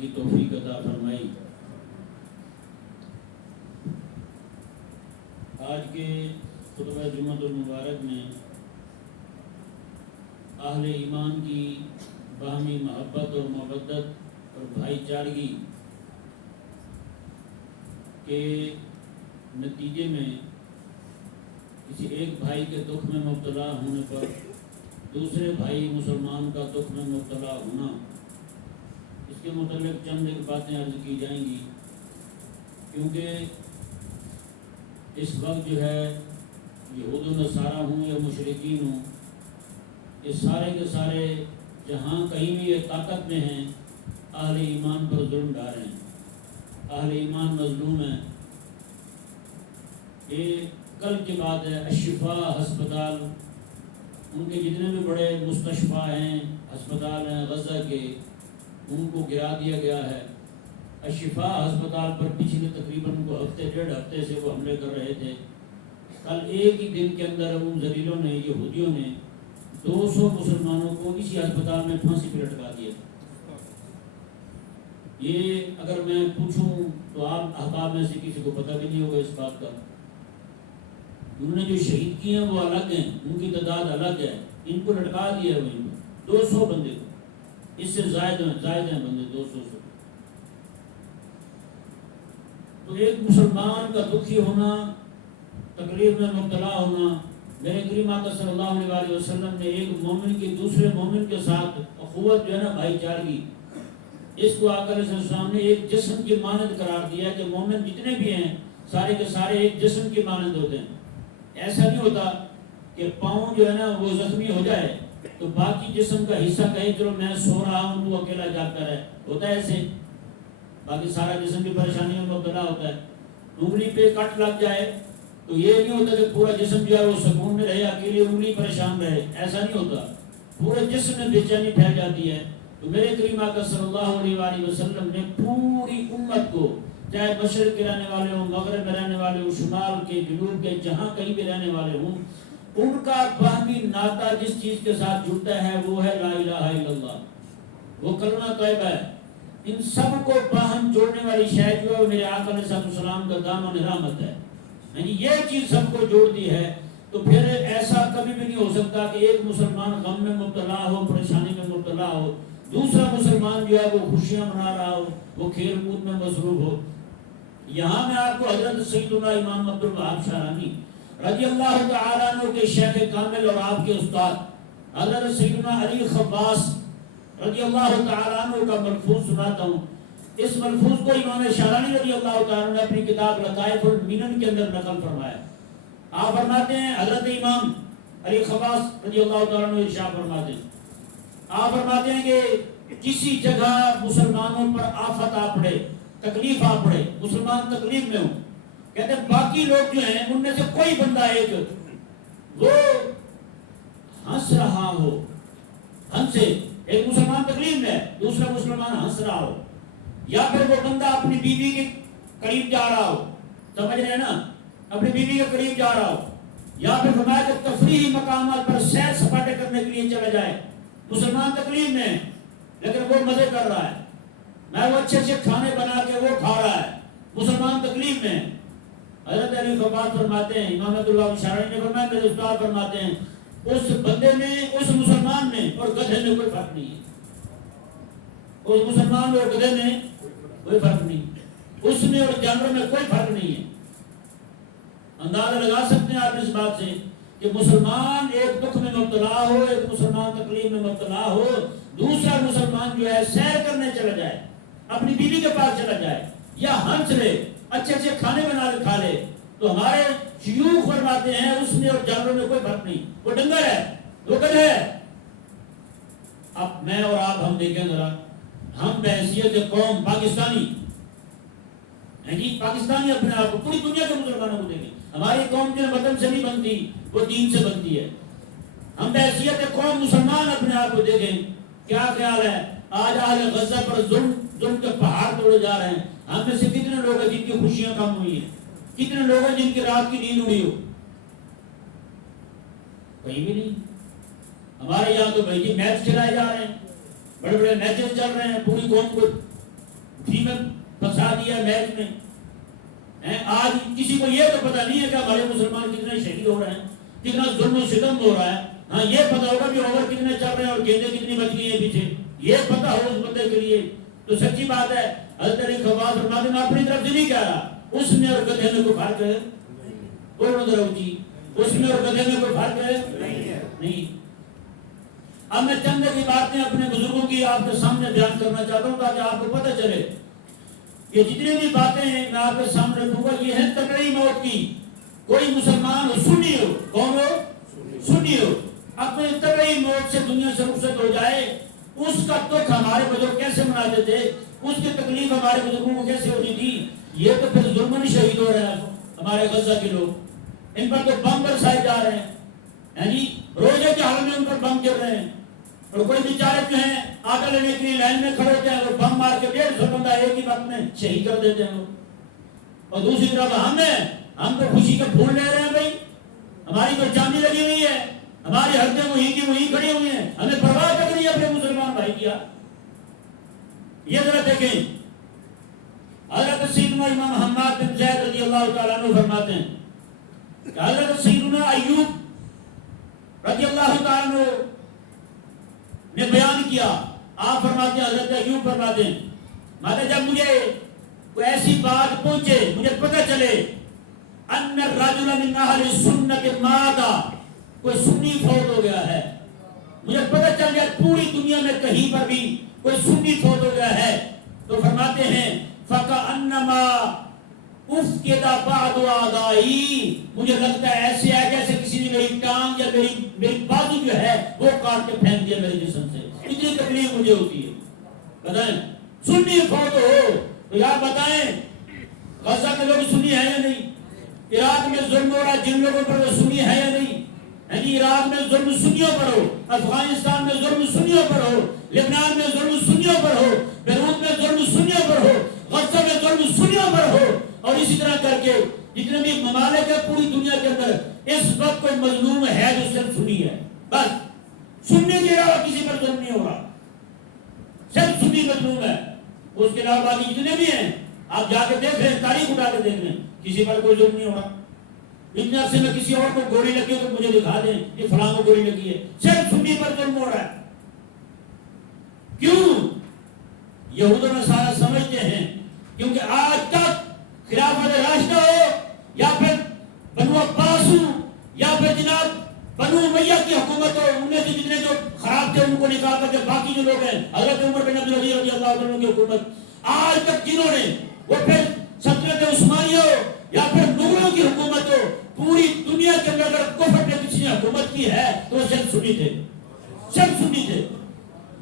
کی توفیق عطا فرمائی۔ آج کے خطبہ جمعۃ المبارک میں اہل ایمان کی باہمی محبت اور مودت اور بھائی چارگی کے نتیجے میں کسی ایک بھائی کے دکھ میں مبتلا ہونے پر دوسرے بھائی مسلمان کا دکھ میں مبتلا ہونا، اس کے متعلق چند ایک باتیں عرض کی جائیں گی، کیونکہ اس وقت جو ہے یہود و نصارہ ہوں یا مشرکین ہوں، یہ سارے کے سارے جہاں کہیں بھی یہ طاقت میں ہیں اہل ایمان پر ظلم ڈال رہے ہیں، اہل ایمان مظلوم ہیں۔ یہ کل کی بات ہے، الشفاء ہسپتال، ان کے جتنے بھی بڑے مستشفیٰ ہیں، ہسپتال ہیں غزہ کے، ان کو گرا دیا گیا ہے۔ الشفاء ہسپتال پر پچھلے تقریباً کو ہفتے ڈیڑھ ہفتے سے وہ حملے کر رہے تھے۔ کل ایک ہی دن کے اندر ان ذلیلوں نے، یہودیوں نے 200 مسلمانوں کو اسی ہسپتال میں پھانسی پہ لٹکا دیا۔ یہ اگر میں پوچھوں تو آپ احباب میں سے کسی کو پتہ بھی نہیں ہوگا اس بات کا۔ انہوں نے جو شہید کیے ہیں وہ الگ ہیں، ان کی تعداد الگ ہے، ان کو لٹکا دیا ہے وہیں 200 بندے کو، اس سے زائد ہیں بندے 200 سے۔ تو ایک مسلمان کا دکھی ہونا، تکلیف میں مبتلا ہونا، میرے کریم آقا صلی اللہ علیہ وسلم نے ایک مومن کی دوسرے مومن کے ساتھ اخوت جو ہے نا، بھائی چارگی، اس کو آقا علیہ السلام نے ایک جسم کی مانند قرار دیا کہ مومن جتنے بھی ہیں سارے کے سارے ایک جسم کی مانند ہوتے ہیں۔ ایسا نہیں ہوتا کہ پاؤں جو ہے نا وہ زخمی ہو جائے تو باقی جسم کا حصہ کہے چلو میں سو رہا ہوں تو اکیلا جاگتا رہے، ہوتا ہے ایسے؟ باقی سارا جسم کی پریشانیوں میں مبتلا ہوتا ہے۔ انگلی پہ کٹ لگ جائے تو یہ نہیں ہوتا کہ پورا جسم جو ہے وہ سکون میں رہے، اکیلی انگلی پریشان رہے، ایسا نہیں ہوتا، پورے جسم میں بے چینی پھیل جاتی ہے۔ تو میرے کریم آقا صلی اللہ علیہ وسلم نے پوری امت کو، چاہے مشرق کے رہنے والے ہوں، مغرب میں رہنے والے ہوں، شمال کے، جنوب کے، جہاں کہیں بھی رہنے والے ہوں، ان کا باہمی ناطہ جس چیز کے ساتھ جڑتا ہے وہ ہے لا الہ الا اللہ، وہ کلمہ طیبہ ہے۔ ان سب کو باہم جوڑنے والی شے جو ہے میرے آقا علیہ السلام کا دامن رحمت ہے، یعنی یہ چیز سب کو جوڑتی ہے۔ تو پھر ایسا کبھی بھی نہیں ہو سکتا کہ ایک مسلمان غم میں مبتلا ہو، پریشانی میں مبتلا ہو، دوسرا مسلمان جو ہے وہ خوشیاں منا رہا ہو، وہ کھیل کود میں مصروف ہو۔ یہاں میں آپ کو حضرت سیدنا امام عبد الوہاب شعرانی رضی اللہ تعالیٰ عنہ کے شیخ کامل اور آپ کے استاد حضرت سیدنا علی خواص رضی اللہ تعالیٰ عنہ کا ملفوظ سناتا ہوں۔ اس ملفوظ کو امام شعرانی رضی اللہ تعالیٰ عنہ نے اپنی کتاب لطائف المنن کے اندر نقل فرمایا۔ آپ فرماتے ہیں، حضرت امام علی خواص رضی اللہ تعالیٰ عنہ ارشاد فرماتے ہیں، آپ فرماتے ہیں کہ کسی جگہ مسلمانوں پر آفت آ پڑے، تکلیف آ پڑے، مسلمان تکلیف میں ہوں، کہتے ہیں باقی لوگ جو ہیں ان میں سے کوئی بندہ ایک وہ ہنس رہا ہو، ہنسے، ایک مسلمان تکلیف میں ہے، دوسرا مسلمان ہنس رہا ہو، یا پھر وہ بندہ اپنی بیوی کے قریب جا رہا ہو، سمجھ رہے ہیں نا، اپنی بیوی کے قریب جا رہا ہو، یا پھر فرمایا کہ تفریحی مقامات پر سیر سپاٹے کرنے کے لیے چلا جائے، مسلمان تکلیف میں ہے لیکن وہ مزے کر رہا ہے، میں وہ اچھے اچھے کھانے بنا کے وہ کھا رہا ہے، مسلمان تکلیف میں ہے۔ حضرت علی خواص فرماتے ہیں، امام عبد الوہاب شعرانی نے فرمایا، میرے استاد فرماتے ہیں، اس بندے میں، اس مسلمان میں اور گدھے میں کوئی فرق نہیں ہے، اس مسلمان اور گدھے میں کوئی فرق نہیں، اس میں اور جانور میں کوئی فرق نہیں ہے۔ اندازہ لگا سکتے ہیں آپ اس بات سے کہ مسلمان ایک دکھ میں مبتلا ہو، ایک مسلمان تکلیف میں مبتلا ہو، دوسرا مسلمان جو ہے سیر کرنے چلا جائے، اپنی بیوی کے پاس چلا جائے، یا ہنس لے، اچھے اچھے کھانے بنا کے کھا لے، تو ہمارے شیوخ فرماتے ہیں اس میں اور جانوروں میں کوئی فرق نہیں، وہ ڈنگر ہے، وہ گدھا ہے۔ اب میں اور آپ ہم دیکھیں ذرا، ہم بحیثیت قوم پاکستانی پاکستانی اپنے آپ کو، پوری دنیا کے مسلمانوں کو دیکھیں، ہماری قوم جو وطن سے نہیں بنتی، وہ دین سے بنتی ہے۔ ہم بحیثیت قوم مسلمان اپنے آپ کو دیکھیں، کیا خیال ہے آج اہل غزہ پر ظلم کے پہاڑ توڑے جا رہے ہیں، ہم میں سے کتنے لوگ ہیں جن کی خوشیاں کم ہوئی ہیں، کتنے لوگ ہیں جن کی رات کی نیند اڑی ہو؟ کہیں بھی نہیں۔ ہمارے یہاں تو بھائی میچ کھلائے جا رہے ہیں، بڑے بڑے میچز چل رہے ہیں، پوری قوم کو فیمل پھنسا دیا میچ میں. آج کسی کو یہ تو پتہ نہیں ہے کہ ہمارے مسلمان کتنے شہید ہو رہے ہیں, کتنا ظلم و ستم ہو رہا ہے. ہاں یہ پتہ ہوگا کہ اوور کتنے چل رہے ہیں اور گیندیں کتنی بچ گئی ہیں پیچھے, یہ پتہ ہو اس بندے کے لیے تو سچی بات ہے. حضرت علی خواص فرماتے ہیں اپنی طرف سے نہیں کہہ رہا, اس میں اور گدھے میں کوئی فرق ہے؟ بولو ذرا جی, اس میں اور گدھے میں کوئی فرق ہے؟ نہیں. اب میں چند کی باتیں اپنے بزرگوں کی آپ کے سامنے بیان کرنا چاہتا ہوں تاکہ آپ کو پتہ چلے. یہ جتنی بھی باتیں ہیں میں آپ کے سامنے رکھوں گا, یہ ہے تکڑی موت کی. کوئی مسلمان ہو, سنی ہو, کون ہو, سنی ہو, اپنے تکڑی موت سے دنیا سے رخصت ہو جائے. اس کا دکھ ہمارے بزرگ کیسے مناتے تھے, اس کی تکلیف ہمارے بزرگوں کو کیسے ہوتی تھی. یہ تو پھر ظلمن شہید ہو رہے ہیں ہمارے غزہ کے لوگ, ان پر تو بم برسائے جا رہے ہیں جی, روزے کے حال میں ان پر بم گر رہے ہیں. اور کوئی بیچارے جو ہیں آٹا لینے کے لیے لائن میں کھڑے ہوتے ہیں اور بم مار کے 150 بندہ ایک ہی وقت میں شہید کر دیتے ہیں. اور دوسری طرف ہم تو خوشی کے پھول لے رہے ہیں. بھائی ہماری تو چاندی لگی ہوئی ہے, ہماری ہڈیاں وہیں کی وہیں کھڑی ہوئی ہیں, ہمیں پرواہ تک نہیں ہے اپنے مسلمان بھائی کیا. یہ ذرا دیکھیں, حضرت سیدنا امام حماد بن زید رضی اللہ تعالیٰ عنہ فرماتے ہیں کہ حضرت سیدنا ایوب رضی اللہ تعالیٰ عنہ نے بیان کیا. آپ فرماتے ہیں, حضرت ایوب فرماتے ہیں جب مجھے کوئی ایسی بات پہنچے, مجھے پتہ چلے ان الرجل من اہل سنت مات, کوئی سنی فوت ہو گیا ہے, مجھے پتہ چل گیا پوری دنیا میں کہیں پر بھی کوئی سنی فوت ہو گیا ہے, تو فرماتے ہیں فکأنما افقد بعض اعضائی, مجھے لگتا ہے ایسے ہے جیسے کسی نے میری ٹانگ یا میری بازو جو ہے وہ کاٹ کے پھینک دیا میرے جسم سے. اتنی تکلیف مجھے ہوتی ہے. بتائیں سنی فوت ہو تو یار بتائیں غزہ کے لوگ سنی ہے یا نہیں, عراق میں ظلم ہو رہا ہے جن لوگوں پر وہ سنی ہے یا نہیں. عراق میں ظلم سنیوں پر ہو, افغانستان میں ظلم سنیوں پر ہو, لبنان میں ظلم سنیوں پر ہو, بیروت میں ظلم سنیوں پر ہو, غزہ میں ظلم سنیوں پر ہو, اور اسی طرح کر کے جتنے بھی ممالک ہیں پوری دنیا کے اندر اس وقت کوئی مظلوم ہے جو صرف سنی ہے. بس سننے کے علاوہ کسی پر ظلم نہیں ہو رہا, صرف سنی مظلوم ہے. اس کے علاوہ باقی جتنے بھی ہیں آپ جا کے دیکھ لیں, تاریخ اٹھا کے دیکھ لیں, کسی پر کوئی ظلم نہیں ہو رہا. اتنے عرصے میں کسی اور کو گولی لگی ہو تو مجھے دکھا دیں یہ فلاں کو گولی لگی ہے, صرف سنی پر ظلم ہو رہا ہے. کیوں؟ یہود و نصارہ سمجھتے ہیں کیونکہ آج تک خلافت راشدہ ہو یا پھر بنو عباس ہو یا پھر جناب بنو امیہ کی حکومت ہو, ان میں سے جتنے جو خراب تھے ان کو نکال کر کے باقی جو لوگ ہیں حضرت عمر بن عبدالعزیز رضی اللہ عنہ کی حکومت, آج تک جنہوں نے وہ پھر سلطنت عثمانیہ ہو یا پھر مغلوں کی حکومت ہو, پوری دنیا کے اندر اگر کفر نے کسی نے حکومت کی ہے تو وہ صرف سنی تھے, صرف سنی تھے.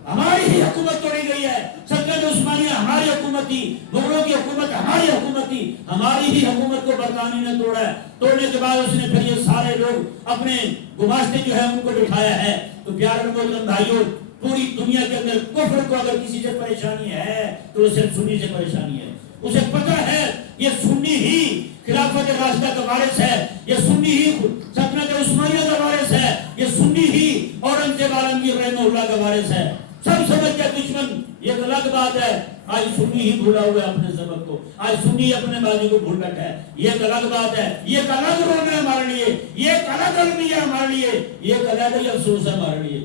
ہماری ہی حکومت توڑی گئی ہے, سلطنت عثمانیہ ہماری حکومت تھی, مغلوں کی حکومت ہماری حکومت تھی, ہماری ہی حکومت کو برطانوی نے توڑا ہے. توڑنے کے بعد اس نے پھر یہ سارے لوگ اپنے گماشتے جو ہے ان کو بٹھایا ہے. تو پیارے محترم بھائیوں, پوری دنیا کے اندر کفر کو اگر کسی سے پریشانی ہے تو وہ صرف سنی سے پریشانی ہے. اسے پتہ ہے یہ سنی ہی خلافت راشدہ کا وارث ہے, یہ سنی ہی سلطنت عثمانیہ کا وارث ہے, یہ سنی ہی اورنگزیب عالمگیر رحمہ اللہ کا وارث ہے. سب سمجھتے ہیں دشمن, یہ ایک الگ بات ہے. آج سنی ہی بھولا ہوا ہے اپنے سبق کو, آج سنی اپنے ماضی کو بھول بیٹھا ہے. یہ ایک الگ بات ہے, یہ ایک الگ رونا ہے ہمارے لیے, یہ ایک الگ المیہ ہے ہمارے لیے, یہ ایک الگ ہی افسوس ہے ہمارے لیے.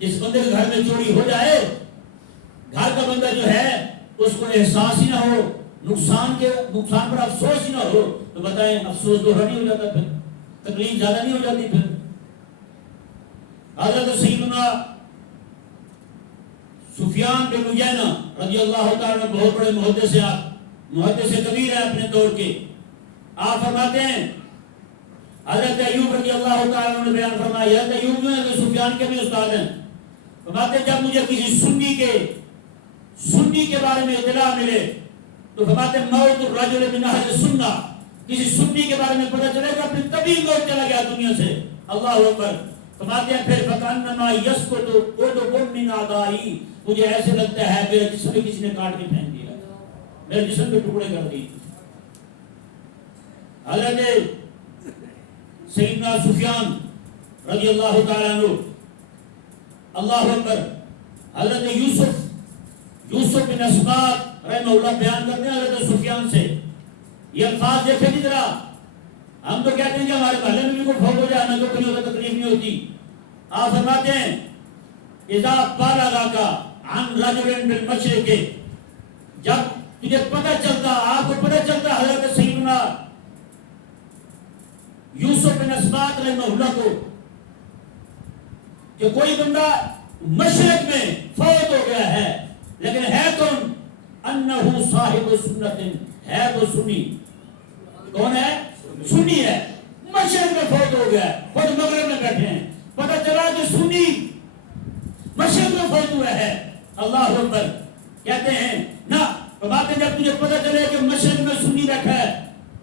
جس بندے کے گھر میں چوری ہو جائے, گھر کا بندہ جو ہے اس کو احساس ہی نہ ہو, نقصان پر افسوس ہی نہ ہو, تو بتائیں افسوس دوہرا نہیں ہو جاتا, پھر تکلیف زیادہ نہیں ہو جاتی. پھر حضرت سیدنا سفیان بن عیینہ رضی اللہ تعالیٰ بہت بڑے محدث کبیر ہیں اپنے دور کے. آپ فرماتے ہیں حضرت ایوب رضی اللہ تعالیٰ نے بیان فرمایا, حضرت ایوب جو ہیں سفیان کے بھی استاد ہیں, فرماتے ہیں جب مجھے کسی سنی کے بارے میں اطلاع ملے تو فرماتے ہیں موت الرجل من اہل سنہ, کسی سنی کے بارے میں پتہ چلے گا پھر تبھی موت چلا گیا دنیا سے. اللہ اکبر. فرماتے ہیں پھر فکأنما یسقط عضو من اعضائی, مجھے ایسے لگتا ہے میرے جسم میں کسی نے کاٹ کے پھینک دیا, میرے جسم کے ٹکڑے کر دی. حضرت سیدنا سفیان رضی اللہ تعالیٰ عنہ, اللہ اکبر, حضرت یوسف بن اسباط رحمہ اللہ بیان کرتے ہیں حضرت سفیان سے، یہ الفاظ دیکھیں نہیں ذرا، ہم تو کہتے ہیں کہ ہمارے محلے میں بھی کوئی فوت ہو جائے نہ کوئی نہیں ہوتا، تکلیف نہیں ہوتی. آپ فرماتے ہیں اذا بالغک عن رجل بالمشرق، جب تجھے پتہ چلتا، آپ کو پتہ چلتا حضرت سیدنا یوسف بن اسباط رحمہ اللہ کو کہ کوئی بندہ مشرق میں فوت ہو گیا ہے، لیکن ہے کون؟ انہ صاحب سنت، ہے وہ سنی. کون ہے؟ سنی ہے. مشرق میں فوت ہو گیا ہے، خود مغرب میں بیٹھے ہیں، پتہ چلا کہ سنی مشرق میں فوت ہوا ہے. اللہ اکبر. کہتے ہیں نہ بات جب تجھے پتہ چلے کہ مشرق میں سنی بیٹھا ہے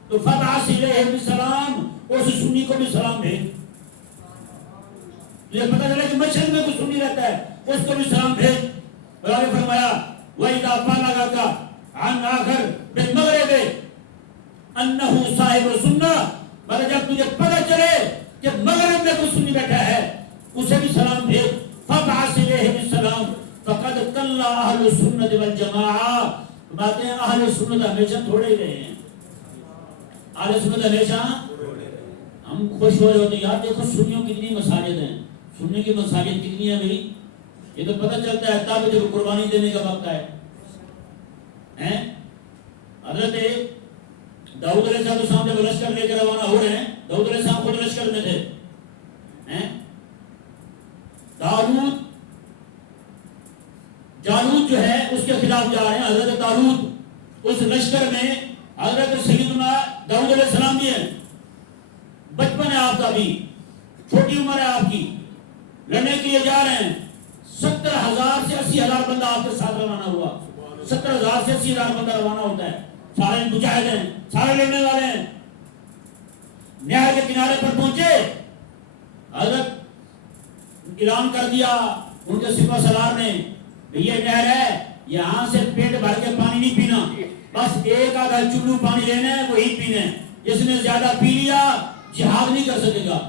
تو فبعث الیہ السلام، اس سنی کو بھی سلام بھیج. تجھے پتہ چلا کہ مشرق میں کوئی سنی رہتا ہے، اس کو بھی سلام بھیج. اور آگے فرمایا وَإِذَا بَلَغَكَ عَنْ آخَرٍ بِالْمَغْرِبِ أَنَّهُ صَاحِبُ سُنَّةٍ، مگر جب تجھے پتہ چلے کہ مغرب میں کوئی سنی بیٹھا ہے اسے بھی سلام بھیج. فَبْعَثْ إِلَيْهِ السَّلَامَ فَقَدْ قَلَّ أَهْلُ السُّنَّةِ وَالْجَمَاعَةِ. باتیں اہل سنت ہمیشہ تھوڑے ہی رہے ہیں. اہل سنت ہمیشہ ہم خوش ہو رہے ہوتے ہیں یار دیکھو سنیوں کتنی مساجد ہیں، سننے کی مساجد کتنی ہیں بھائی، یہ تو پتہ چلتا ہے تب جب قربانی دینے کا وقت ہے. حضرت داؤد علیہ السلام جب لشکر لے کر روانہ ہو رہے ہیں، داؤد علیہ السلام خود لشکر میں تھے. جالوت جو ہے اس کے خلاف جا رہے ہیں. حضرت طالوت اس لشکر میں حضرت سیدنا داؤد علیہ السلام بھی ہیں. بچپن ہے آپ کا بھی، چھوٹی عمر ہے آپ کی، لڑنے کے لیے جا رہے ہیں. 70,000 سے 80,000 بندہ آپ کے ساتھ روانہ ہوا. 70,000 سے 80,000 بندہ روانہ ہوتا ہے. سارے مجاہد ہیں، سارے لڑنے والے ہیں. نہر کے کنارے پر پہنچے، حضرت اعلان کر دیا ان کے سپہ سالار نے، یہ نہر ہے، یہاں سے پیٹ بھر کے پانی نہیں پینا، بس ایک آدھا چلو پانی لینا ہے وہی پینا ہے. جس نے زیادہ پی لیا جہاد نہیں کر سکے گا.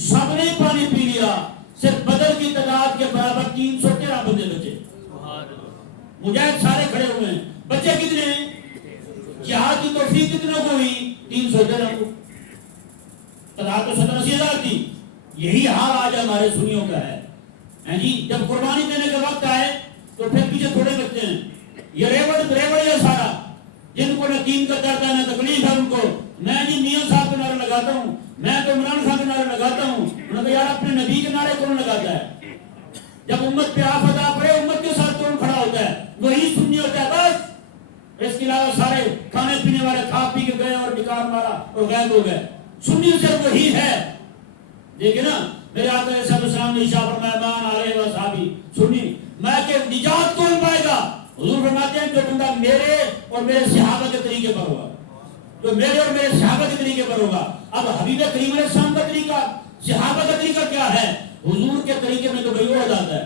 سب نے پانی پی لیا، صرف بدر کی تعداد کے برابر 313 بندے بچے. مجاہد سارے کھڑے ہوئے ہیں، بچے کتنے ہیں؟ جہاد کی توفیق کتنے کو ہوئی؟ 313 کو. تعداد تو 70,000 تھی. یہی حال آج ہمارے سنیوں کا ہے. جی جب قربانی دینے کا وقت آئے تو پھر پیچھے تھوڑے بچے ہیں. یہ ریوڑ ہے سارا، جن کو نہ دین کا درد ہے نہ تکلیف ہے ان کو. میں جی میاں صاحب کے نعرے لگاتا ہوں، میں تو عمران خان کے نعرے لگاتا ہوں. انہوں نے کہا یار اپنے نبی کے نعرے کون لگاتا ہے؟ جب امت پہ آفت آ پڑے امت کے ساتھ کون کھڑا ہوتا ہے؟ وہی سنی ہوتا ہے بس. اس کے علاوہ سارے کھانے پینے والے کھا پی کے گئے اور نکار مارا اور غائب ہو گئے. سنی صرف وہی ہے. دیکھیں نا میرے آقا علیہ السلام نے ارشاد فرمایا مان علیہ وصحابی سنی، میں کہ نجات کون پائے گا؟ حضور فرماتے ہیں جو بندہ میرے اور میرے صحابہ کے طریقے پر ہوگا، جو میرے اور میرے صحابہ کے طریقے پر ہوگا. اب حبیب کریم علیہ السلام کا طریقہ، صحابہ کا طریقہ کیا ہے؟ حضور کے طریقے میں تو بیعت آتا ہے،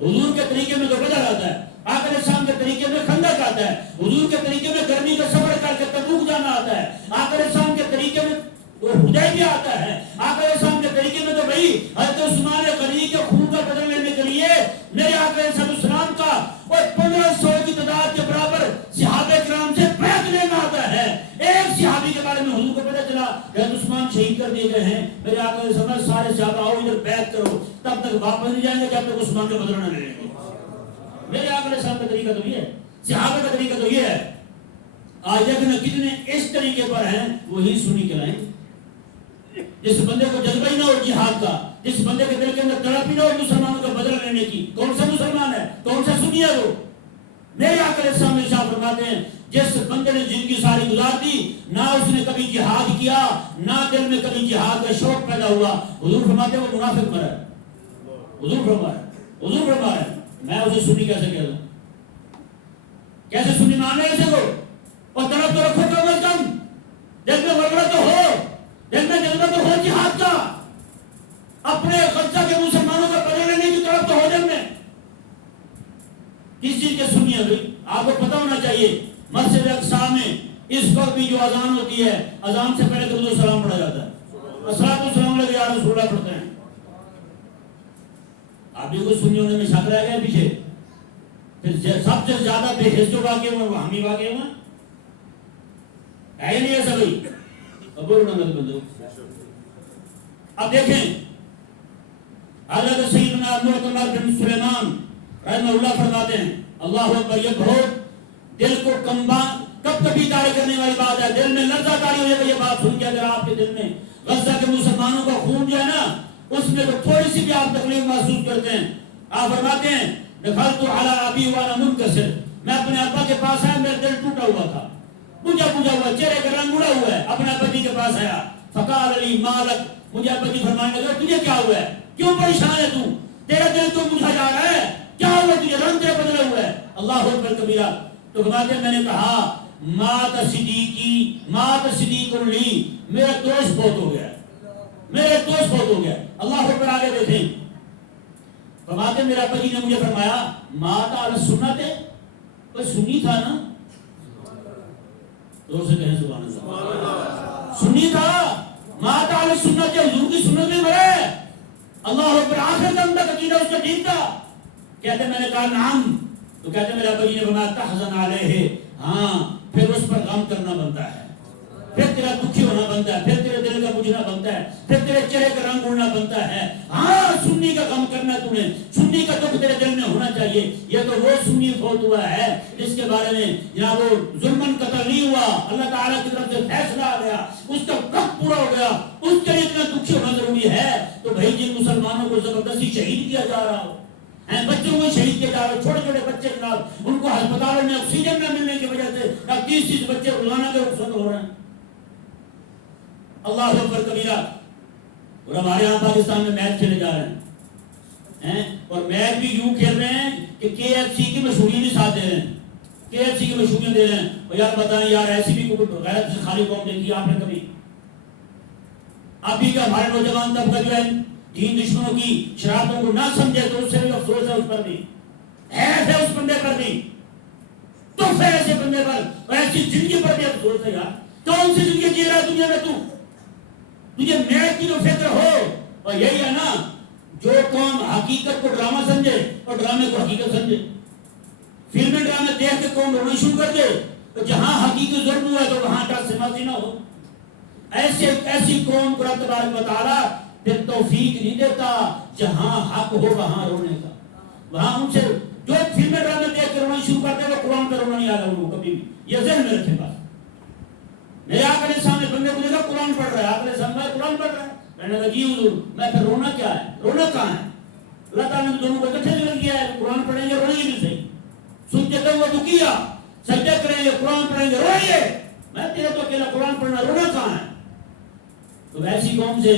حضور کے طریقے میں تو بدر آتا ہے، آقا علیہ السلام کے طریقے میں خندق آتا ہے، حضور کے طریقے میں گرمی کا سفر کر کے تبوک جانا آتا ہے، آقا علیہ السلام کے طریقے میں تو حدیبیہ آتا ہے. آقا علیہ السلام کے طریقے میں تو بھائی حضرت عثمان غنی کے خون کا بدلہ لینے کے لیے میرے آقا علیہ السلام کا اور 1500 کی تعداد کے برابر صحابہ کرام سے بیعت لینا آتا ہے. ایک صحابی کے بارے میں حضور کو پتہ چلا کہ حضرت عثمان شہید کر دیے گئے ہیں، میرے آقا علیہ السلام سارے صحابہ آؤ ادھر بیعت کرو، تب تک واپس نہیں جائیں گے جب تک عثمان کا بدلہ نہ لیں گے. میرے آقا علیہ السلام کا طریقہ تو یہ ہے، صحابہ کا طریقہ تو یہ ہے. آج دیکھنا کتنے اس طریقے پر ہیں وہی سنی کہلائیں. جس بندے کو جذبہ ہی نہ ہو جہاد کا، جس بندے کے دل کے اندر تڑپ ہی نہ ہو مسلمانوں کا بدلہ لینے کی، کون سا مسلمان ہے؟ کون سا سنی ہے وہ؟ میرے آقا علیہ السلام ارشاد فرماتے ہیں جس بندے نے زندگی ساری گزار دی، نہ اس نے کبھی جہاد کیا، نہ دل میں کبھی جہاد کا شوق پیدا ہوا، حضور فرماتے ہیں وہ منافق مرا ہے. حضور فرمایا میں اسے سنی کیسے کہہ دوں؟ کیسے سنی مان ہے اسے کو؟ اور طرف تو رکھو کم از کم، دل میں ورورہ تو ہو، دل میں جذبہ تو ہو جہاد کا، اپنے غزہ کے مسلمانوں کا بدلہ لینے کی طرف تو ہو دل میں. کس چیز کے سنی ہے بھائی؟ آپ کو پتہ ہونا چاہیے مسجد اقصی میں اس وقت بھی جو اذان ہوتی ہے، اذان سے پہلے درود و سلام پڑھا جاتا ہے. الصلوۃ والسلام علیہ یا رسول اللہ پڑھتے ہیں. آپ بھی کچھ سنی ہونے میں شک رہ گیا پیچھے؟ پھر سب سے زیادہ بے حس جو واقع ہوئے وہ ہم ہی واقع ہوئے ہے نہیں ایسا بھائی؟ اب دیکھیں حضرت سیدنا معتمر بن سلیمان رحمہ اللہ فرماتے ہیں اللہ اکبر، یہ بہت دل کو کب کبھی داری کرنے والی بات ہے، دل میں لرزہ داری ہو جائے یہ بات سن کے اگر آپ کے دل میں غزہ کے مسلمانوں کا خون جو ہے نا اس میں تھوڑی سی بھی آپ تکلیف محسوس کرتے ہیں. آپ فرماتے ہیں دخلت علی ابی وانا منکسر، میں اپنے ابا کے پاس آیا، میرا دل ٹوٹا ہوا تھا، بجھا ہوا، چہرے کا رنگ اڑا ہوا ہے، اپنے ابا جی کے پاس آیا. فقال علی مالک، مجھے ابا جی فرمانے لگے تجھے کیا ہوا ہے، کیوں پریشان ہے تو، تیرا دل کیوں بجھا جا رہا ہے، کیا ہوا تجھے، رنگ تیرا بدلا ہوا ہے. اللہ اکبر کبیرہ. تو فرماتے ہیں میں نے کہا مات صدیق لی، میرا دوست بہت ہو گیا، میرے دوست بہت ہو گیا. اللہ اکبر. آگے دیکھیں فرماتے میرا ابا جی نے مجھے فرمایا مات علی سنت، کوئی سنی تھا نا، دور سے کہیں سبحان اللہ، سنی تھا، مات علی سنت، حضور کی سنت میں مرے. اللہ اکبر. آخر دم تک عقیدہ اس کا ٹھیک تھا. کہتے میں نے کہا نعم. تو کہتے میرے ابا جی نے فرمایا تحزن علیہ، ہاں پھر اس پر غم کرنا بنتا ہے، پھر تیرا دکھی ہونا بنتا ہے، پھر تیرے دل کا بجھنا بنتا ہے، پھر تیرے چہرے کا رنگ اڑنا بنتا ہے. ہاں سنی کا غم کرنا ہے، تمہیں سنی کا دکھ تیرے دل میں ہونا چاہیے. یہ تو وہ سنی فوت ہوا ہے جس کے بارے میں یا وہ ظلمن قتل نہیں ہوا، اللہ تعالیٰ کی طرف سے فیصلہ آ گیا، اس کا وقت پورا ہو گیا، اس کے لیے اتنا دکھی ہونا ضروری ہے. تو بھائی جن مسلمانوں کو زبردستی شہید کیا جا رہا ہو، بچوں کو شہید کیا جا رہا ہے، چھوٹے چھوٹے بچے جناب، ان کو ہسپتالوں میں آکسیجن نہ ملنے کی وجہ سے 30 بچے روزانہ کے رخصت ہو رہے ہیں. اللہ اکبر کبیرہ. اور ہمارے یہاں پاکستان میں میچ کھیلے جا رہے ہیں اور میچ بھی یوں کھیل رہے ہیں کہ KFC کی مشہوری بھی ساتھ دے رہے ہیں، KFC کی مشہوریاں دے رہے ہیں. اور یار بتائیں یار ایسی بھی کوئی غیرت سے خالی قوم دیکھی آپ نے کبھی؟ ابھی کا ہمارے نوجوان طبقہ جو ہے دین دشمنوں کی شرارتوں کو نہ سمجھے تو اس سے بھی افسوس ہے اس پر بھی، حیرت ہے اس بندے پر بھی، تو پھر ایسے بندے پر اور ایسی زندگی پر بھی افسوس ہے. یار کون سی زندگی جی رہا ہے دنیا میں تجھے میچ کی جو فکر ہو. اور یہی ہے نا جو قوم حقیقت کو ڈرامہ سمجھے اور ڈرامے کو حقیقت سمجھے، فلمی ڈرامے دیکھ کے قوم رونا شروع کر دے، تو جہاں حقیقت ظلم ہوا ہے تو وہاں ڈر سے ماضی نہ ہو. ایسی قوم کو رب تبارک و تعالیٰ پھر توفیق نہیں دیتا جہاں حق ہو وہاں رونے کا. وہاں ان سے جو فلمیں ڈرامے دیکھ کے رونا شروع کرتے ہیں وہ قرآن پہ رونا نہیں آ رہا ان کو کبھی بھی. یہ ذہن میں رکھیں بات. میرے آقا نے سامنے بندے کو دیکھا قرآن پڑھ رہا ہے، آقا نے سامنے قرآن پڑھ رہا ہے، میں نے کہا جی حضور میں پھر رونا کیا ہے، رونا کہاں ہے؟ اللہ تعالیٰ نے دونوں کو اکٹھے لگ کیا ہے، قرآن پڑھیں گے روئیں گے بھی صحیح، سجدہ ہوا تو کیا، سجدہ کریں گے قرآن پڑھیں گے روئیں گے. میں تیرا تو اکیلا قرآن پڑھنا، رونا کہاں ہے؟ تو ایسی قوم سے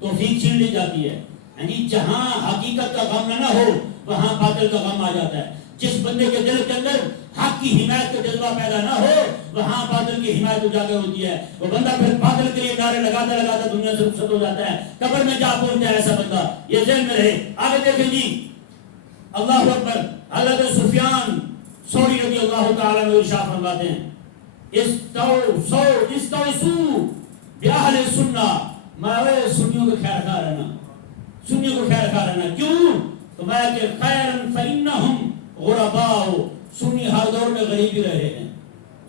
توفیق چھین لی جاتی ہے. یعنی جہاں حقیقت کا غم نہ ہو وہاں باطل کا غم آ جاتا ہے. جس بندے کے دل کے اندر حق کی حمایت کا جذبہ پیدا نہ ہو وہاں باطل کی حمایت اجاگر ہوتی ہے. وہ بندہ پھر باطل کے لیے نعرے لگاتا لگاتا دنیا سے رخصت ہو جاتا ہے، قبر میں جا پہنچتا ہے ایسا بندہ. یہ ذہن میں رہے. آگے دیکھیں جی اللہ اکبر. حضرت سفیان ثوری رضی اللہ تعالیٰ عنہ ارشاد فرماتے ہیں استوصوا بأہل سنہ، میں سنیوں کو خیر خواہ رہنا، سنیوں کو خیر خواہ رہنا. کیوں؟ تو میں کہ خیرن فإنہم غرباء، سنی ہر دور میں غریب ہی رہے ہیں،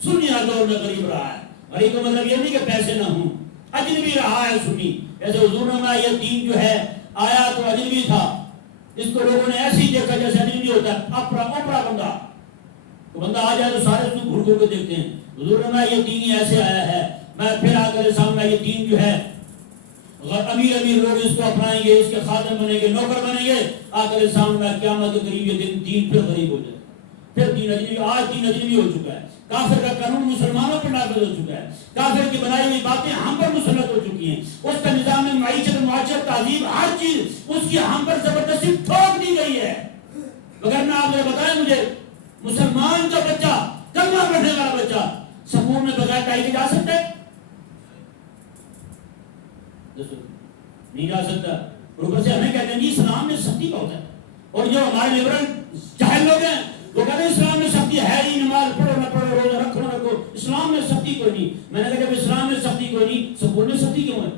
سنی ہر دور میں غریب رہا ہے. غریب کا مطلب یہ نہیں کہ پیسے نہ ہوں، اجنبی رہا ہے سنی. جیسے حضور نے یہ دین جو ہے آیا تو اجنبی تھا، اس کو لوگوں نے ایسے ہی دیکھا جیسے اجنبی ہوتا ہے، اپرا بندہ. تو بندہ آ جائے تو سارے اس کو گھڑ گھڑ کے دیکھتے ہیں. حضور نے یہ دین ہی ایسے آیا ہے. میں پھر آ کر سامنے یہ دین جو ہے امیر لوگ اس کو اپنائیں گے، اس کے خادم بنیں گے، نوکر بنیں گے. آ کر سامنے قیامت کے قریب یہ دین پھر غریب ہو جائے، پھر دین اجنبی. آج دین اجنبی ہو چکا ہے، کافر کا قانون مسلمانوں پر نافذ ہو چکا ہے، کافر کی بنائی ہوئی باتیں ہم پر مسلط ہو چکی ہیں. اس کا نظام معیشت، معاشرت، تعلیم، ہر چیز اس کی ہم پر زبردستی ٹھوک دی گئی ہے. وگرنہ آپ نے بتایا مجھے مسلمان کا بچہ، کلمہ پڑھنے والا بچہ سکول میں بغیر ٹائی کے جا سکتا ہے؟ نہیں جا سکتا. اوپر سے ہمیں کہتے ہیں جی اسلام میں سختی بہت ہے. اور جو ہمارے لبرل جاہل لوگ ہیں وہ کہتے ہیں اسلام میں سختی ہے ہی، نماز پڑھو نہ پڑھو، روزہ رکھو نہ رکھو، اسلام میں سختی کوئی نہیں. میں نے کہا جب اسلام میں سختی کوئی نہیں، سکول میں سختی کیوں ہے؟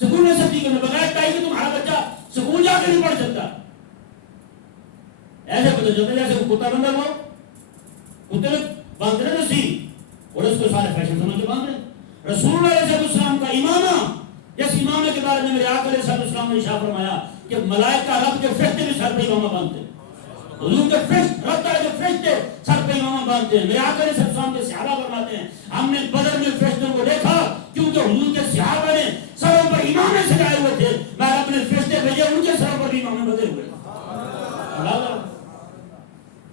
سکول میں سختی کیوں ہے؟ بغیر ٹائی کے تمہارا بچہ سکول جا کے نہیں پڑھ سکتا. ایسے پتہ چلتا جیسے وہ کتا بندہ وہ کتے میں باندھ رہے رسی اور اس کو سارے فیشن سمجھ کے باندھ رہے. رسول اللہ علیہ السلام کا امامہ، جس امامہ کے بارے میں میرے آقا علیہ السلام نے ارشاد فرمایا کہ ملائکہ رب کے فرشتے بھی سر پہ امامہ باندھتے ہیں. حضور کے فرشتے، رب تعالیٰ کے فرشتے سر پہ امامہ باندھتے ہیں. میرے آقا علیہ السلام کے صحابہ فرماتے ہیں ہم نے بدر میں فرشتوں کو دیکھا کیونکہ حضور کے صحابہ نے سروں پر امامے سجائے ہوئے تھے. میں اپنے فرشتے بھیجے ان کے سروں پر بھی امامے بدے ہوئے.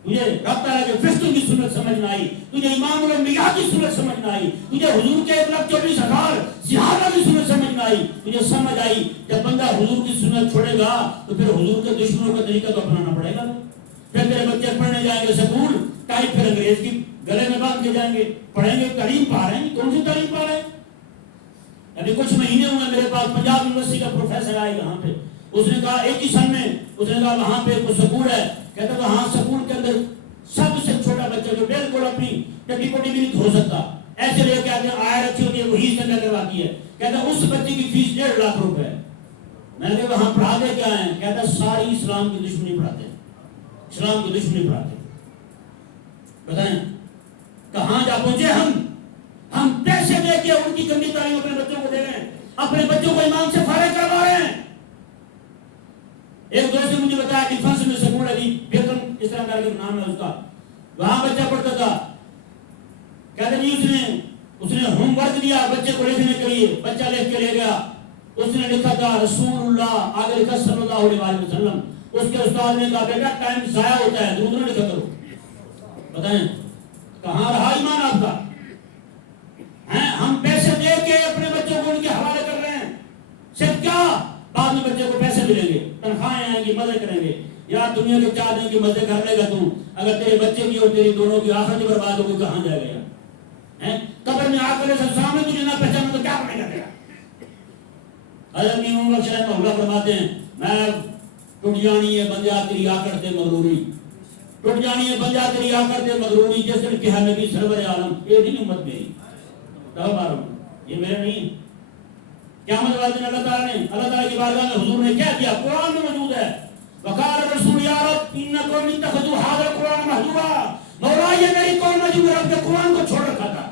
تجھے رب تعالیٰ کے فرشتوں کی سنت سمجھ نہ آئی، تجھے امام الانبیاء کی سنت سمجھ نہ آئی، تجھے حضور کے 1,24,000 صحابہ کی سنت سمجھ نہ آئی. تجھے سمجھ آئی جب بندہ حضور کی سنت چھوڑے گا تو پھر حضور کے دشمنوں کا طریقہ تو اپنانا پڑے گا. پھر تیرے بچے پڑھنے جائیں گے سکول، ٹائی پھر انگریز کی گلے میں باندھ کے جائیں گے، پڑھیں گے. تعلیم پا رہے ہیں، کون سی تعلیم پا رہے ہیں؟ ابھی کچھ مہینے ہوئے میرے پاس پنجاب یونیورسٹی کا پروفیسر آئے یہاں پہ. اس نے کہا ایک ہی سن میں اس نے کہا وہاں پہ کوئی سکول ہے. کہتا وہاں سکول کے اندر سب سے چھوٹا بچہ جو بالکل اپنی ٹٹی پٹی بھی نہیں دھو سکتا ایسے لے کے آتے آئے رکھی ہوتی ہے وہی سے کرواتی ہے. کہتا اس بچے کی فیس 1.5 لاکھ روپے ہے. میں نے کہا وہاں پڑھاتے کیا ہیں؟ کہتا ساری اسلام کی دشمنی پڑھاتے ہیں، اسلام کی دشمنی پڑھاتے ہیں. بتائیں کہاں جا پہنچے ہم پیسے دے کے ان کی گندی تعلیم اپنے بچوں کو دے رہے ہیں، اپنے بچوں کو امام سے فارغ کروا رہے ہیں. ایک دوست نے مجھے بتایا کہ فرانس میں سکول ہے جی بیکن اس طرح کر کے نام ہے اس کا، وہاں بچہ پڑھتا تھا. کہتے جی اس نے ہوم ورک دیا بچے کو لکھنے کے لیے، بچہ لکھ کے لے گیا. اس نے لکھا تھا رسول اللہ، آگے لکھا صلی اللہ علیہ وسلم. اس کے استاد نے کہا بیٹا ٹائم ضائع ہوتا ہے، درود نہ لکھا کرو. بتائیں کہاں رہا ایمان آپ کا؟ ہم پیسے دے کے اپنے بچوں کو ان کے حوالے کر رہے ہیں. صرف کیا بعد میں بچے کو پیسے ملیں گے، تنخواہیں آئیں گی، مزے کریں گے. یار دنیا کے 4 دن کی مزے کر لے گا تو اگر تیرے بچے کی اور تیری دونوں کی آخرت ہی برباد ہوگی کہاں جائے گا یار؟ قبر میں آ کر سامنے تجھے نہ پہچانا تو کیا بنے گا تیرا؟ حضرت امام بخش رحمہ اللہ فرماتے ہیں میں ٹوٹ جانی ہے بندیا تیری آکڑ تے مغروری، ٹوٹ جانی ہے بندیا تیری آکڑ تے مغروری. جس نے کہا نبی سرور عالم یہ نہیں امت میری، یہ میرے نہیں. قیامت والے دن اللہ تعالیٰ کی بارگاہ میں حضور نے کیا کیا؟ قرآن میں موجود ہے وقال رسول یا رب ان قوم اتخذوا هذا القرآن مهجورا. مولا یہ میری قوم نے جو رب کے قرآن کو چھوڑ رکھا تھا،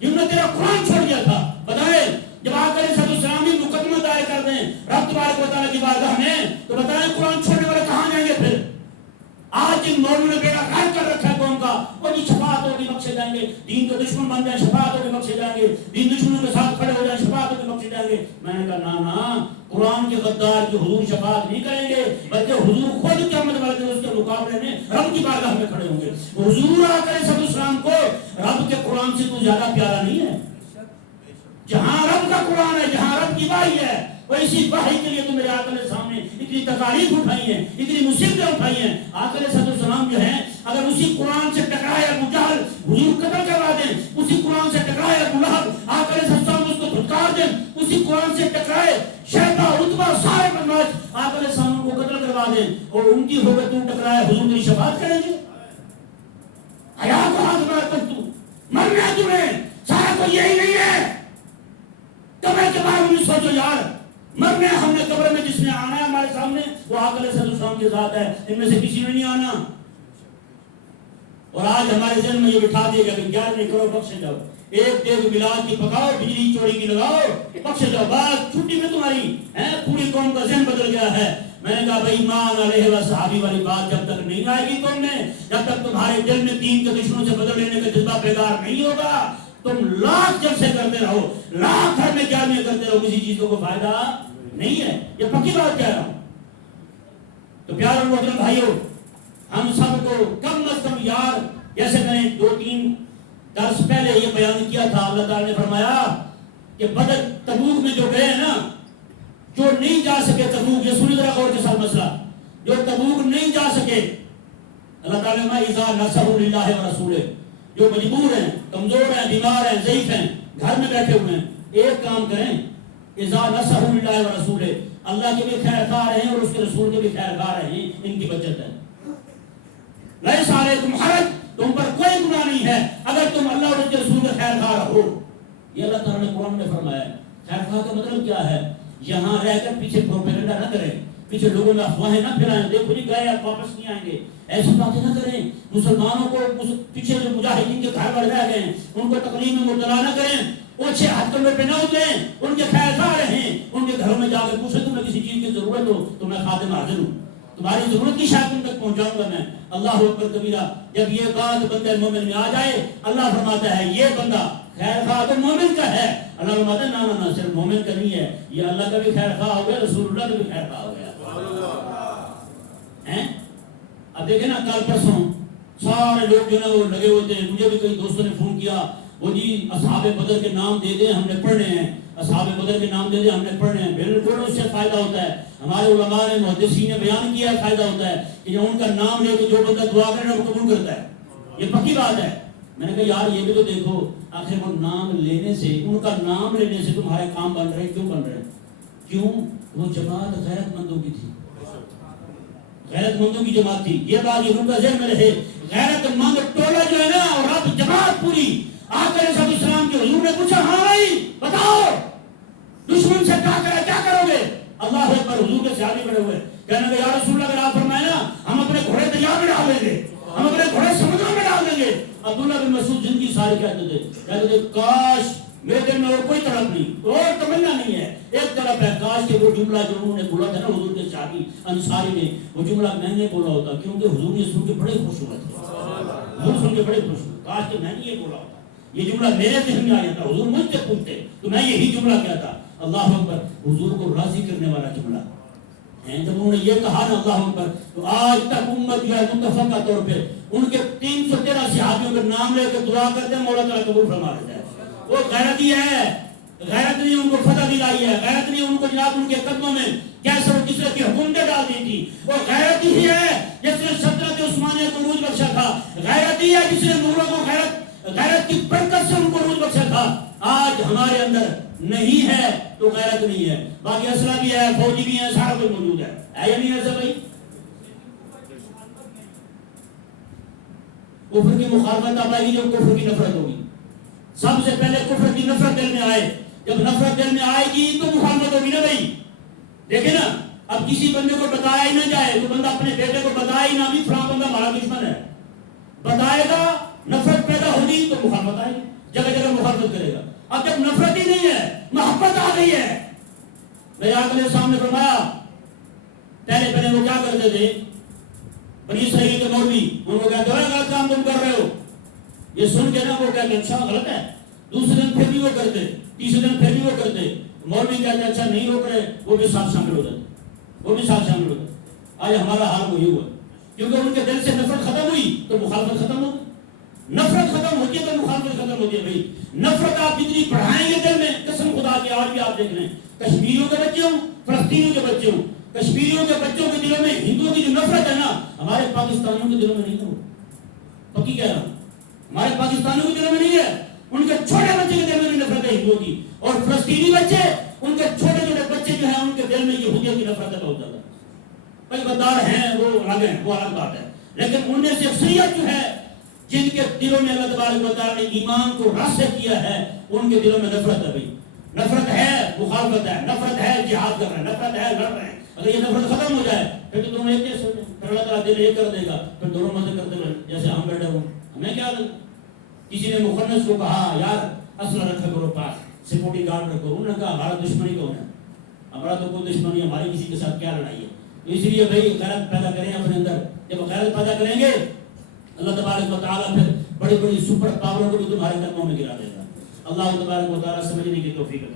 جنہوں نے تیرا قرآن چھوڑ دیا تھا. بتائیں جب آقا علیہ السلام بھی مقدمہ دائر کر دیں رب تبارک و تعالیٰ کی بارگاہ میں تو بتائیں قرآن چھوڑنے والے کہاں جائیں گے؟ پھر آج جن مولوں نے بیڑا غرق کر رکھا ہے قوم کا، وہ جی شفاعت ہوگی بخشے جائیں گے. دین کے دشمن بن جائیں شفاعت ہوگی بخشے جائیں گے، دین دشمنوں کے ساتھ کھڑے ہو جائیں شفاعت ہوگی بخشے جائیں گے. میں نے کہا نا قرآن کے غدار جو حضور شفاعت نہیں کریں گے بلکہ حضور خود قیامت والے دن اس کے مقابلے میں رب کی بارگاہ میں کھڑے ہوں گے. حضور آقا علیہ السلام کو رب کے قرآن سے تو زیادہ پیارا نہیں ہے. جہاں رب کا قرآن ہے، جہاں رب کی وحی ہے، اور اسی وحی کے لیے تو میرے آقا علیہ السلام نے اتنی تکالیف اٹھائی ہیں، اتنی مصیبتیں اٹھائی ہیں. آقا علیہ السلام جو ہیں اگر اسی قرآن سے ٹکرائے ابو جہل حضور قتل کروا دیں، اسی قرآن سے ٹکرائے ابو لہب آقا علیہ السلام اس کو دھتکار دیں، اسی قرآن سے ٹکرائے شیبہ عتبہ سارے بدماش آقا علیہ السلام کو قتل کروا دیں اور ان کی ہوگا تو ٹکرائے حضور میری شفاعت کریں گے؟ حیا کو ہاتھ مار کر تو مرنا تمہیں سارا کو یہی نہیں ہے. قبر کے بارے میں سوچو یار، مرنے ہم نے قبر میں جس نے آنا ہے ہمارے سامنے وہ آقا علیہ السلام کے ذات ہے، ان میں سے کسی نے نہیں آنا. اور آج ہمارے ذہن میں یہ بٹھا دیا گیا کہ 11 کرو بخشے جاؤ، ایک دیگ ملاد کی پکاؤ، بجلی چوری کی لگاؤ، بخشے جاؤ، بات چھٹی میں تمہاری ہے. پوری قوم کا ذہن بدل گیا ہے. میں نے کہا بھائی ایمان علیہ و صحابی والی بات جب تک نہیں آئے گی تم نے، جب تک تمہارے دل میں دین کے دشمنوں سے بدل لینے کا جذبہ بیدار نہیں ہوگا، تم لاکھ جلسے کرتے رہو، لاکھ گھر میں جامعہ کرتے رہو، کسی چیز کو فائدہ نہیں ہے. یہ پکی بات کہہ رہا ہوں. تو پیار اور محترم بھائیو، ہم سب کو کم از کم یار، جیسے میں نے 2-3 درس پہلے یہ بیان کیا تھا، اللہ تعالیٰ نے فرمایا کہ بدر تبوک میں جو گئے نا، جو نہیں جا سکے تبوک، یہ سنی ذرا غور کے ساتھ مسئلہ، جو تبوک نہیں جا سکے اللہ تعالیٰ نے اذا نصروا للہ ورسولہ، جو مجبور ہیں، کمزور ہیں، بیمار ہیں، ضعیف ہیں، گھر میں بیٹھے ہوئے ہیں، ایک کام کریں اذا نصروا للہ ورسولہ، اللہ کے بھی خیر خواہ رہیں اور اس کے رسول کے بھی خیر خواہ رہیں، ان کی بچت ہے. لیس علیکم حرج، تم پر کوئی گناہ نہیں ہے اگر تم اللہ اور اس کے رسول کے خیر خواہ رہو. یہ اللہ تعالیٰ نے قرآن میں فرمایا ہے. خیر خواہ کا مطلب کیا ہے؟ یہاں رہ کر پیچھے پروپیگنڈا نہ کریں، پیچھے لوگوں میں افواہیں نہ پھیلائیں، دیکھو جی گئے آپ واپس نہیں آئیں گے، ایسی باتیں نہ کریں. مسلمانوں کو پیچھے جو مجاہدین کے گھر بڑھ رہ گئے ہیں ان کو تقلید میں مبتلا نہ کریں، اوچھے ہاتھ کمرے پہ نہ اتریں، ان کے خیر خواہ رہیں، ان کے گھروں میں جا کے پوچھیں تمہیں کسی چیز کی ضرورت ہو تو میں خادم حاضر ہوں، تمہاری ضرورت کی شاید تم تک پہنچاؤں گا میں. اللہ اکبر کبیرہ. جب یہ بات بندہ مومن میں آ جائے اللہ فرماتا ہے یہ بندہ خیر خواہ تو مومن کا ہے. اللہ فرماتا ہے نہ صرف مومن کا نہیں ہے، یہ اللہ کا بھی خیر خواہ ہو گیا، رسول اللہ کا بھی خیر خواہ ہو گیا. اب دیکھیں نا کل پرسوں سارے لوگ جو نا وہ لگے ہوئے تھے، مجھے بھی کئی دوستوں نے فون کیا وہ جی اصحاب بدر کے نام دے دیں ہم نے پڑھنے ہیں، اصحاب بدر کے نام دے دیں ہم نے پڑھنے ہیں. بالکل اس سے فائدہ ہوتا ہے. ہمارے علماء نے محدثین نے بیان کیا ہے فائدہ ہوتا ہے کہ جو ان کا نام لے کے جو بندہ دعا کرے وہ قبول کرتا ہے. یہ پکی بات ہے. میں نے کہا یار یہ بھی تو دیکھو آخر وہ نام لینے سے، ان کا نام لینے سے تمہارے کام بن رہے. کیوں بن رہے؟ کیوں؟ وہ جماعت غیرت مندوں کی تھی، غیرت مندوں کی جماعت تھی. یہ بات یہ ان کا ذہن میں رہے. غیرت مند ٹولہ جو ہے نا اور اب جماعت پوری آقا علیہ السلام کے حضور نے پوچھا ہاں بھائی بتاؤ دشمن سے کیا کرو گے؟ اللہ اکبر. حضور کے صحابی کھڑے ہوئے کہنے کہ یا رسول اللہ اگر آپ فرمائے نا ہم اپنے گھوڑے دریا میں ڈال دیں گے، ہم اپنے گھوڑے سمندر میں ڈال دیں گے. عبداللہ بن مسعود زندگی ساری کہتے تھے کاش میرے دل میں اور کوئی طرف نہیں اور تمنا نہیں ہے، ایک طرف ہے کاش کہ وہ جملہ جو انہوں نے بولا تھا نا حضور کے صحابی انصاری نے، وہ جملہ میں نے بولا ہوتا کیونکہ حضور نے سن کے بڑے خوش ہوئے تھے. حضور سن کے بڑے خوش ہوئے. کاش کہ میں نے یہ بولا ہوتا، یہ جملہ میرے ذہن میں آیا تھا، حضور مجھ سے پوچھتے تو میں یہی جملہ کہتا. اللہ اکبر. حضور کو راضی کرنے والا جملہ. جب انہوں نے یہ کہا نا اللہ اکبر تو آج تک امت جو ہے متفقہ طور پہ ان کے 313 صحابیوں کے نام لے کے دعا کرتے ہیں مولا تعالیٰ قبول فرما لیتا ہے. وہ غیرتی ہے، غیرت نہیں ان کو فتح دلائی ہے، غیرت نہیں ان کو جناب ان کے قدموں میں کیسے اور کس طرح کی حکومتیں ڈال دی تھی. وہ غیرت ہی ہے جس نے سلطنت عثمانیہ کو عروج بخشا تھا، غیرت ہی ہے جس نے مغلوں کو غیرت کی برکت سے ان کو عروج بخشا تھا. آج ہمارے اندر نہیں ہے تو غیرت نہیں ہے. باقی اسلحہ بھی ہے، فوجی بھی ہے، سارا کچھ موجود ہے یا نہیں ایسا بھائی؟ کفر کی مخالفت اب آئے گی جب کفر کی نفرت ہوگی. سب سے پہلے کفر کی نفرت دل میں آئے. جب نفرت دل میں آئے گی تو مخالفت ہوگی نا بھائی. دیکھیں نا اب کسی بندے کو بتایا ہی نہ جائے تو بندہ اپنے بیٹے کو بتایا ہی نہ بھی فلاں بندہ ہمارا دشمن ہے، بتائے گا نفرت پیدا ہوگی تو مخالفت آئے گی، جگہ جگہ مخالفت کرے گا. اب جب نفرت ہی نہیں ہے محبت آ گئی ہے. میرے آقا علیہ السلام نے فرمایا پہلے وہ کیا کرتے تھے بنی اسرائیل کے مولوی ان کو کہتے ہیں غلط کام تم کر رہے ہو، یہ سن کے نا وہ کہتے اچھا غلط ہے. دوسرے دن پھر بھی وہ کرتے، تیسرے دن پھر بھی وہ کرتے. مولوی کہتے اچھا نہیں روک رہے، وہ بھی ساتھ شامل ہو جاتے، وہ بھی ساتھ شامل ہو جاتے. آج ہمارا حال وہی ہوا کیونکہ ان کے دل سے نفرت ختم ہوئی تو مخالفت ختم ہو گئی. نفرت ختم ہوتی ہے تو مخالفت ختم ہوتی ہے. بھائی نفرت آپ جتنی بڑھائیں گے دل میں قسم خدا کی آج بھی آپ دیکھ رہے ہیں کشمیریوں کے بچے ہوں فلسطینیوں کے بچے ہوں، کشمیریوں کے بچوں کے دلوں میں ہندوؤں کی جو نفرت ہے نا ہمارے پاکستانیوں کے دلوں میں نہیں ہے. پکی کہہ رہا ہوں ہمارے پاکستانیوں کے دلوں میں نہیں ہے. ان کے چھوٹے بچے کے دل میں نفرت ہے ہندوؤں کی، اور فلسطینی بچے ان کے چھوٹے چھوٹے بچے جو ہیں ان کے دل میں یہودیوں کی نفرت ہے بہت زیادہ. بھائی غدار ہیں وہ الگ ہیں، وہ الگ بات ہے، لیکن ان میں سے اکثریت جو ہے جن کے دلوں میں اللہ تبارک و تعالیٰ نے ایمان کو راسخ کیا ہے ان کے دلوں میں نفرت ہے. بھائی نفرت ہے مخالفت ہے، نفرت ہے جہاد کر رہے ہیں، نفرت ہے لڑ رہے ہیں. اگر یہ نفرت ختم ہو جائے پھر تو دونوں ایک جیسے ہو جائیں، پھر اللہ تعالیٰ دل ایک کر دے گا، پھر دونوں مزے کرتے رہے جیسے ہم بیٹھے ہوں. ہمیں کیا لگا کسی نے مخنث کو کہا یار اسلحہ رکھا کرو پاس، سیکورٹی گارڈ رکھو. انہوں نے کہا ہمارا دشمنی کون ہے؟ ہمارا تو کوئی دشمنی، ہماری کسی کے ساتھ کیا لڑائی ہے؟ تو اس لیے بھائی غیرت پیدا کریں اپنے اندر. جب غیرت پیدا کریں گے اللہ تبارک و تعالیٰ پھر بڑی بڑی سپر پاوروں کو بھی تمہارے قدموں میں گرا دے گا. اللہ تبارک و تعالیٰ سمجھنے کی توفیق عطا